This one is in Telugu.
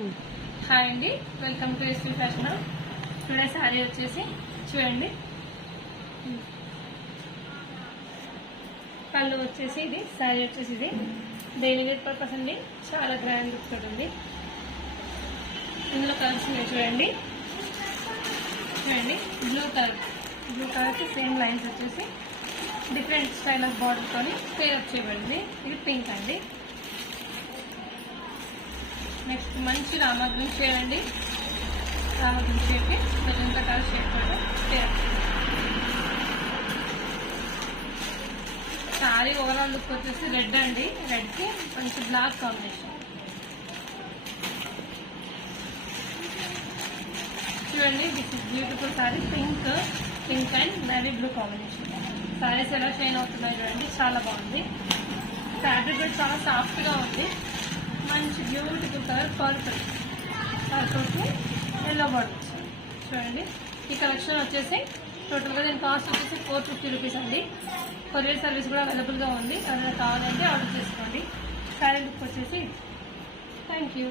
హాయ్ అండి, welcome to SP fashion. Today sari వచ్చేసి చూడండి, పళ్ళు వచ్చేసి ఇది, శారీ వచ్చేసి ఇది డైలీ వేర్ పర్పస్ అండి. చాలా గ్రాండ్ లుక్ ఉంది. ఇందులో కలర్స్ ఉన్నాయి చూడండి. బ్లూ కలర్కి సేమ్ లైన్స్ వచ్చేసి డిఫరెంట్ స్టైల్ ఆఫ్ బార్డర్తో పేరప్ చేయబడింది. ఇది పింక్ అండి. నెక్స్ట్ మంచి రామా గ్రీన్ షేడ్ అండి. రామా గ్రీన్ షేడ్కి మెజంతా కలర్ షేడ్ కూడా పేరప్ చేయండి. సారీ ఓవరాల్ లుక్ వచ్చేసి రెడ్ అండి. రెడ్కి కొంచెం బ్లాక్ కాంబినేషన్. చూడండి, this is beautiful sari. Pink and navy blue combination. Saris ఎలా షైన్ అవుతున్నాయి చూడండి, చాలా బాగుంది. ఫ్యాబ్రిక్ కూడా చాలా సాఫ్ట్గా ఉంది. మంచి బ్యూటిఫుల్ కలర్ పర్పుల్కి ఎల్లో బార్డర్ వచ్చింది చూడండి. ఈ కలెక్షన్ వచ్చేసి టోటల్గా దీని కాస్ట్ వచ్చేసి 450 రూపీస్ అండి. కొరియర్ సర్వీస్ కూడా అవైలబుల్గా ఉంది. ఎవరైనా కావాలంటే ఆర్డర్ చేసుకోండి. శారీ లుక్ వచ్చేసి థ్యాంక్ యూ.